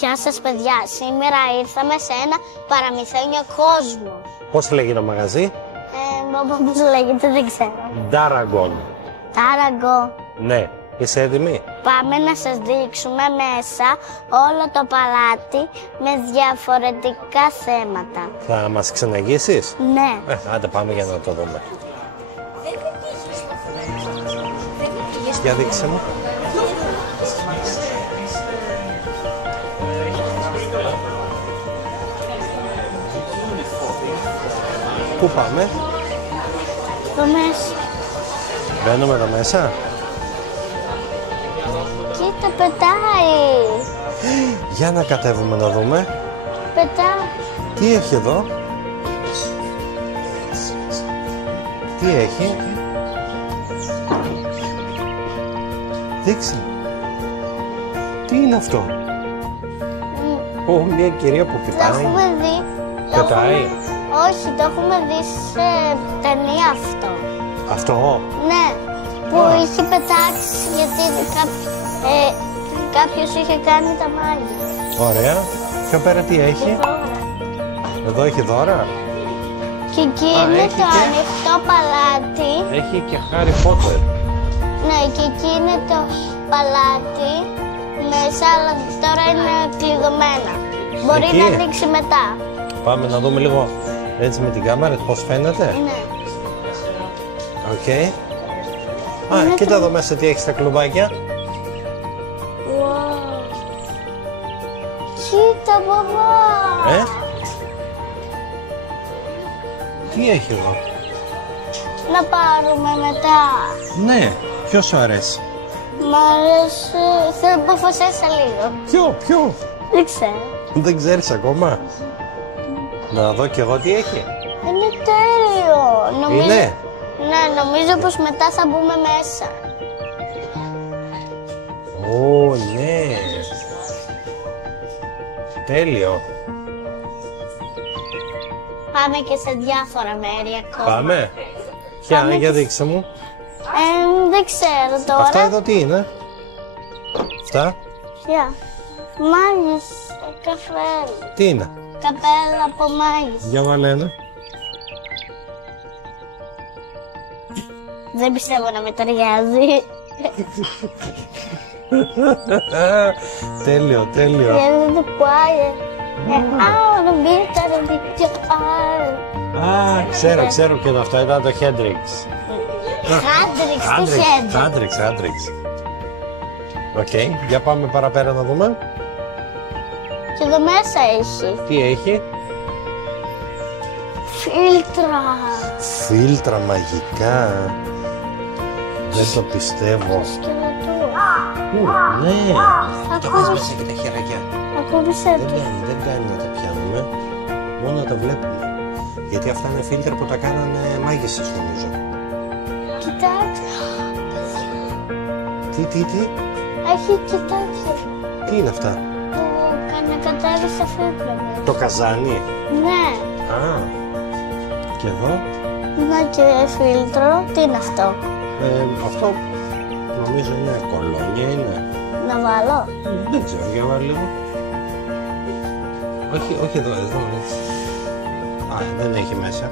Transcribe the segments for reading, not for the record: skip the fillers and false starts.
Γεια σας παιδιά, σήμερα ήρθαμε σε ένα παραμυθένιο κόσμο. Πώς λέγεται το μαγαζί? Πώς λέγεται δεν ξέρω. Ντάραγκον. Τάραγκο. Ναι, είσαι έτοιμη? Πάμε να σας δείξουμε μέσα όλο το παλάτι με διαφορετικά θέματα. Θα μας ξεναγήσεις? Ναι. Άντε πάμε για να το δούμε. Για δείξε μου. Πού πάμε? Το μέσα. Μπαίνουμε εδώ μέσα. Κοίτα, πετάει. Για να κατέβουμε να δούμε. Πετάει. Τι έχει εδώ? Τι έχει? Δείξε. Τι είναι αυτό? Μια κυρία που Το πετάει. έχουμε δει. Πετάει. Όχι, το έχουμε δει σε ταινία αυτό. Αυτό. Ναι, που είχε πετάξει γιατί κάποιος είχε κάνει τα μάγια. Ωραία. Πιο πέρα τι έχει? Εδώ έχει δώρα. Και εκεί είναι έχει το και- ανοιχτό παλάτι. Έχει και Harry Potter. Ναι, και εκεί είναι το παλάτι μέσα, αλλά τώρα είναι κλειδωμένα. Μπορεί Εκεί? να ανοίξει μετά. Πάμε να δούμε λίγο έτσι με την κάμερα πώς φαίνεται. Ναι. Οκ. Α, κοίτα εδώ μέσα τι έχει στα κλουβάκια. Wow. Κοίτα, μπαμπά. Τι έχει εδώ? Να πάρουμε μετά. Ναι, ποιο σου αρέσει? Μ' αρέσει. Θέλω να αποφασίσα λίγο. Ποιο? Δεν ξέρω. Δεν ξέρεις ακόμα. Να δω κι εγώ τι έχει. Είναι τέλειο. Είναι? Ναι, νομίζω πως μετά θα μπούμε μέσα. Ω, ναι. Τέλειο. Πάμε και σε διάφορα μέρη ακόμα. Πάμε. Πάμε Για και- δείξε μου. Δεν ξέρω τώρα. Αυτά εδώ τι είναι? Αυτά. Ποια? Μάγις, καφέ. Τι είναι? Καπέλα από μάγις. Για βάλε ένα. Δεν πιστεύω να με ταιριάζει. Τέλειο, τέλειο. Γιατί δεν το πάει. Δεν μπήκα. Α, ξέρω και αυτό ήταν το Hendrix. Χάντριξ, τι χέντρι. Hendrix. Οκ, για πάμε παραπέρα να δούμε. Και εδώ μέσα έχει Τι έχει? φίλτρα. Φίλτρα μαγικά. Δεν το πιστεύω. Σκελετού. Ναι. Το βάζεις μέσα και τα χερακιά. Ακούμπησε το. Δεν κάνει να τα πιάνουμε. Μόνο να τα βλέπουμε. Γιατί αυτά είναι φίλτρα που τα κάνανε μάγισσες νομίζω. Κοιτάξτε. Τι? Έχει κοιτάξτε. Τι είναι αυτά? Κατέβησε φίλτρα. Το καζάνι. Ναι. Α. Και εδώ. Να και φίλτρο. Τι είναι αυτό? Αυτό νομίζω είναι κολόνια είναι. Να βάλω. Δεν ξέρω, για βάλει λίγο. Όχι εδώ. Α, δεν έχει μέσα.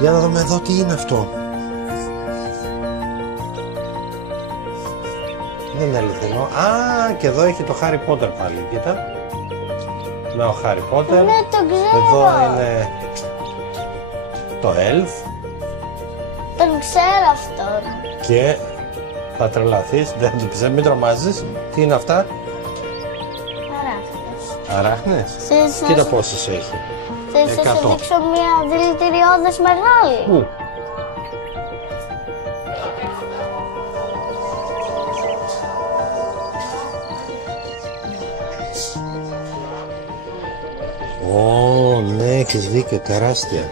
Για να δούμε εδώ τι είναι αυτό. Δεν είναι αληθινό. Α, και εδώ έχει το Harry Potter πάλι, κοίτα. Να ο Harry Potter. Ναι, το ξέρω. Εδώ είναι το Elf. Τον ξέρω αυτόν. Και θα τρελαθείς, δεν το πιστεύω, μην τρομάζεις. Τι είναι αυτά? Αράχνες. Αράχνες. Κοίτα πόσες έχει. Θες να 100. σου δείξω μια δηλητηριώδες μεγάλη. Πού? Ω, ναι, έχεις δίκιο, τεράστια.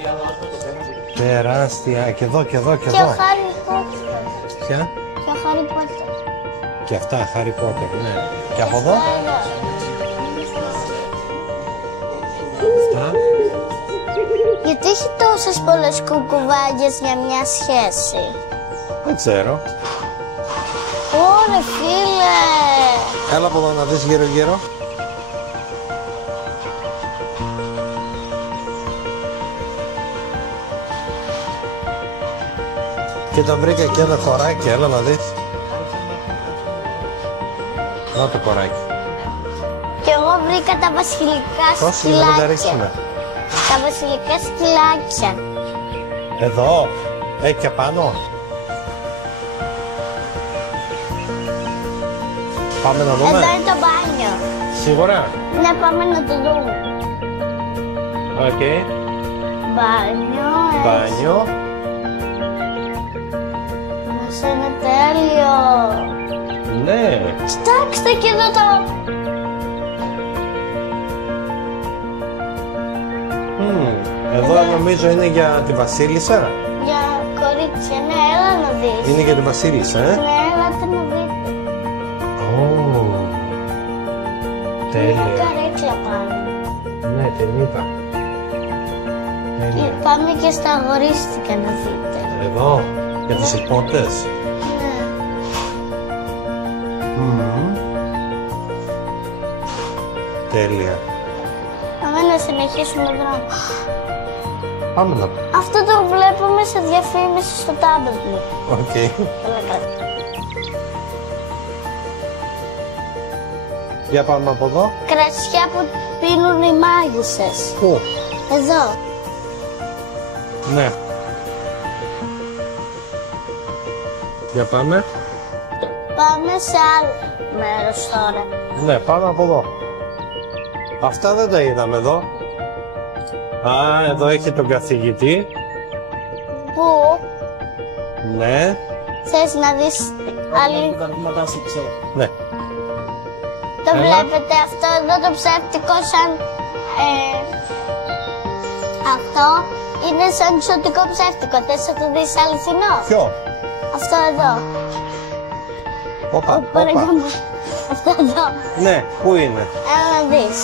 Τεράστια, και εδώ. Και ο Χάρι Πότερ. Ποια? Και ο Χάρι Πότερ. Και αυτά, Harry Potter, ναι. Και από εδώ? Αυτά. Γιατί έχει τόσες πολλές κουκουβάγες για μια σχέση? Δεν ξέρω. Ωρε φίλε! Έλα από εδώ να δεις γύρω-γύρω. Κοίτα, βρήκα και ένα κοράκι, έλα να δεις. Να το κοράκι. Και εγώ βρήκα τα βασιλικά Πώς είναι να τα σκυλάκια. ρίξουμε. Τα βασιλικά σκυλάκια. Εδώ, και πάνω. Πάμε να δούμε. Εδώ είναι το μπάνιο. Σίγουρα. Ναι, πάμε να το δούμε. Οκ. Μπάνιο. Μπάνιο. Μας είναι τέλειο. Ναι. Κοιτάξτε και εδώ το... Εδώ νομίζω είναι για τη βασίλισσα. Για κορίτσια, ναι, έλα να δεις. Είναι για τη βασίλισσα, Ναι, έλατε να δείτε. Μια Τέλεια. καρέκλα πάνω. Ναι, την είπα. Τέλεια. Πάμε και στα αγορίστικα να δείτε. Εδώ, για τους υπότες. Ναι. Τέλεια. Πάμε να συνεχίσουμε δρόμο. Πάμε να... Αυτό το βλέπουμε σε διαφήμιση στο τάμπλετ μου. Οκ. Καλά, καλά. Για πάμε από εδώ. Κρασιά που πίνουν οι μάγισσες. Πού? Εδώ. Ναι. Για πάμε. Πάμε σε άλλο μέρος τώρα. Ναι, πάμε από εδώ. Αυτά δεν τα είδαμε εδώ. Α, εδώ έχει τον καθηγητή. Πού Ναι. θες να δεις άλλη... Ναι. Το Έλα. βλέπετε αυτό εδώ το ψεύτικο σαν... αυτό είναι σαν ξωτικό ψεύτικο. Θες να το δεις αληθινό. Ποιο? Αυτό εδώ. Όπα, όπα. Παρακαλώ. Αυτό εδώ. Ναι, πού είναι? Έλα να δεις.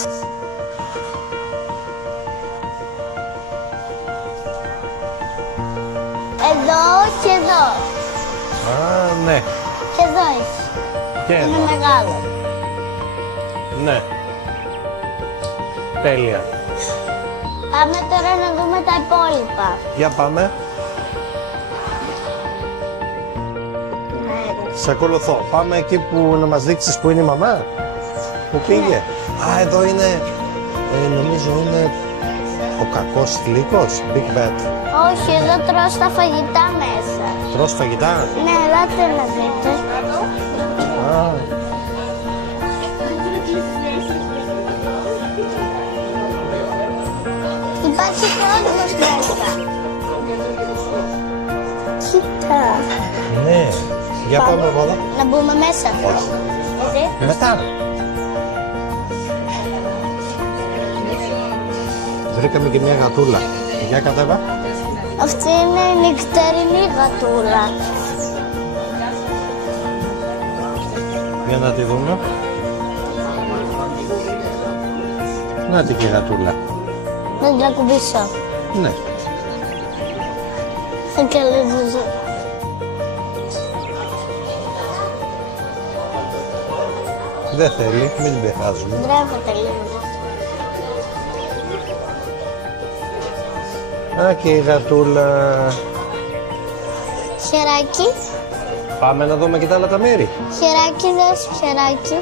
Εδώ και εδώ. Α, ναι. Και εδώ έχει. Και Είναι εδώ. μεγάλο. Ναι. Τέλεια. Πάμε τώρα να δούμε τα υπόλοιπα. Για πάμε. Ναι. Σε ακολουθώ. Πάμε εκεί που να μας δείξεις που είναι η μαμά. Που πήγε. Α, εδώ είναι, νομίζω είναι ο κακός θηλυκός. Big Bad. Όχι, εδώ τρως τα φαγητά μέσα. Τρως φαγητά. Ναι, ελάτε να δείτε. Α, Υπάρχει κόσμος μέσα. Κοίτα. ναι. Για πάμε από εδώ. Να μπούμε μέσα. Όχι. Δει. Μετά. Βρήκαμε και μια γατούλα. Για κατέβα. Αυτή είναι η νυχτερινή γατούλα. Για να τη δούμε. Να την και η γατούλα. Να την ακουμπήσω. Ναι. Θα καλύψω. Δεν θέλει, μην την πεθάζουμε. Ντρέπεται λίγο. Α, και η γατούλα. Χεράκι. Πάμε να δούμε και τα άλλα τα μέρη. Χεράκι, δες χεράκι.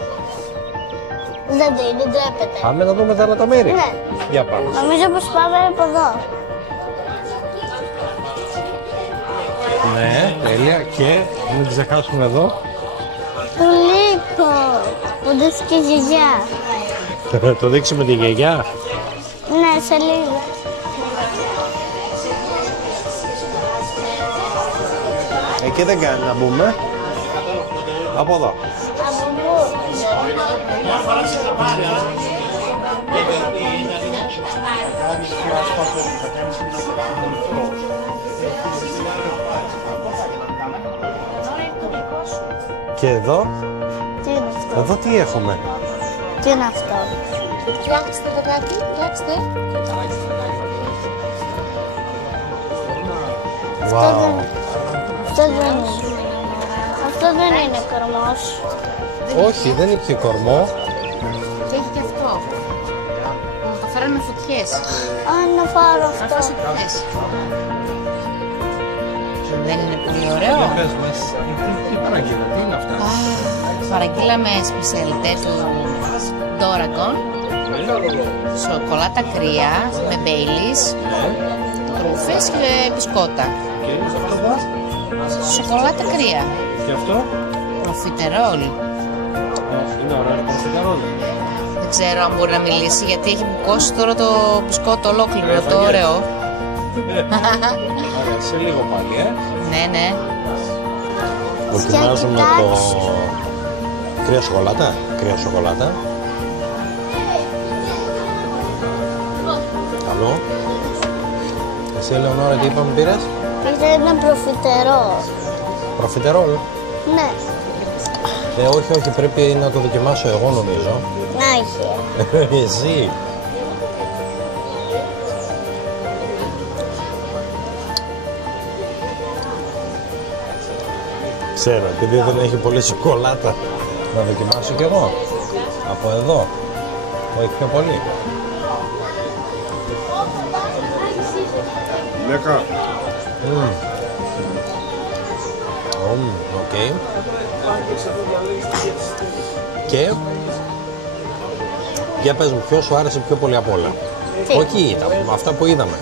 Δεν το είναι, ντρέπεται. Πάμε να δούμε τα άλλα τα μέρη. Ναι. Για πάμε. Νομίζω πως πάμε από εδώ. Ναι, τέλεια. Και μην ξεχάσουμε εδώ. Του λείπω. Που δεις και η γιαγιά. Το δείξουμε τη γιαγιά. Ναι, σε λίγο. Εκεί δεν κάνει να μπούμε. Από εδώ. Από πού? Και εδώ. Τι είναι αυτό? Εδώ τι έχουμε. Τι είναι αυτό? Κοιτάξτε το κάτι, κοιτάξτε. Wow. Αυτό δεν είναι. Αυτό δεν είναι κορμός. Όχι, δεν είχε κορμό. Και έχει και αυτό. Το φέρανε φωτιές. Α, να πάρω αυτό. Αυτές οι φωτιές. Δεν είναι πολύ ωραίο? Για πες μας, τι παραγγείλα, τι είναι αυτά? Παραγγείλαμε σπεσιαλιτέ του Doragon, σοκολάτα κρύα με Baileys, τρούφες και μπισκότα. Και αυτό εδώ? Σοκολάτα κρύα. Και αυτό? Προφιτερόλ. Είναι ωραίο προφιτερόλ. Δεν ξέρω αν μπορεί να μιλήσει γιατί έχει μπουκώσει τώρα το μπισκότο ολόκληρο, το ωραίο. Ωραία, σε λίγο πάλι, Ναι, ναι. Δοκιμάζουμε το κρύα σοκολάτα. Κρύα σοκολάτα. Καλό. Εσύ, Ελεονόρα, τι είπαμε πήρες? Πήρα ένα προφιτερόλ. Προφιτερόλ. Ναι. Όχι, πρέπει να το δοκιμάσω εγώ νομίζω. Να έχει. Εσύ. Ξέρω, επειδή δεν έχει πολύ σοκολάτα, να δοκιμάσω κι εγώ. Από εδώ. Όχι πιο πολύ. 10. Οκ. Και για πες μου, ποιο σου άρεσε πιο πολύ απ' όλα? Τι? Όχι, αυτά που είδαμε.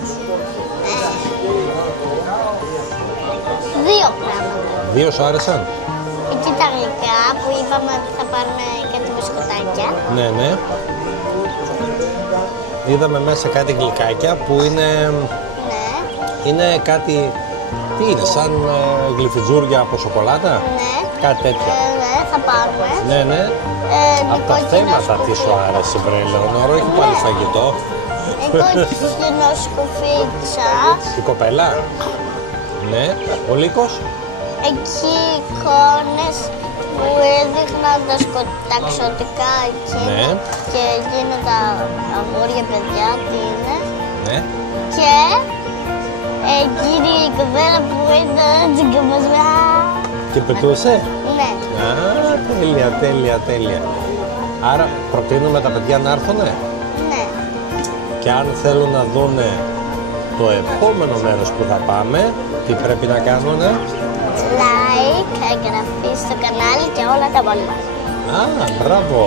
Δύο πράγματα. Δύο σου άρεσαν? Εκεί τα γλυκά που είπαμε ότι θα πάρουμε κάτι μπισκοτάκια. Ναι, ναι. Είδαμε μέσα κάτι γλυκάκια που είναι... Ναι. Είναι κάτι... Τι είναι, σαν γλυφιτζούρια από σοκολάτα? Ναι. Κάτι τέτοιο. Ναι, θα πάρουμε. Ναι, ναι. Από τα θέματα τι σου σκουφί. άρεσε, βρε Λεωνόρο, έχει πάλι φαγητό. Κόκκινο σκουφίτσα. Η κοπέλα. Ναι. Ο Λύκος. Εκεί εικόνες που έδειχναν τα ξωτικά εκείνα. Ναι. Και εκείνα τα αγόρια παιδιά, τι είναι. Ναι. Και εκείνη η κοπέλα που ήταν τσιγκαμασμά. Και πετούσε. Ναι. Α, τέλεια. Άρα προτείνουμε τα παιδιά να έρθουνε. Ναι. Και αν θέλουν να δούνε το επόμενο μέρος που θα πάμε, τι πρέπει να κάνουνε? Like, εγγραφή στο κανάλι και όλα τα πολλά. Α, μπράβο.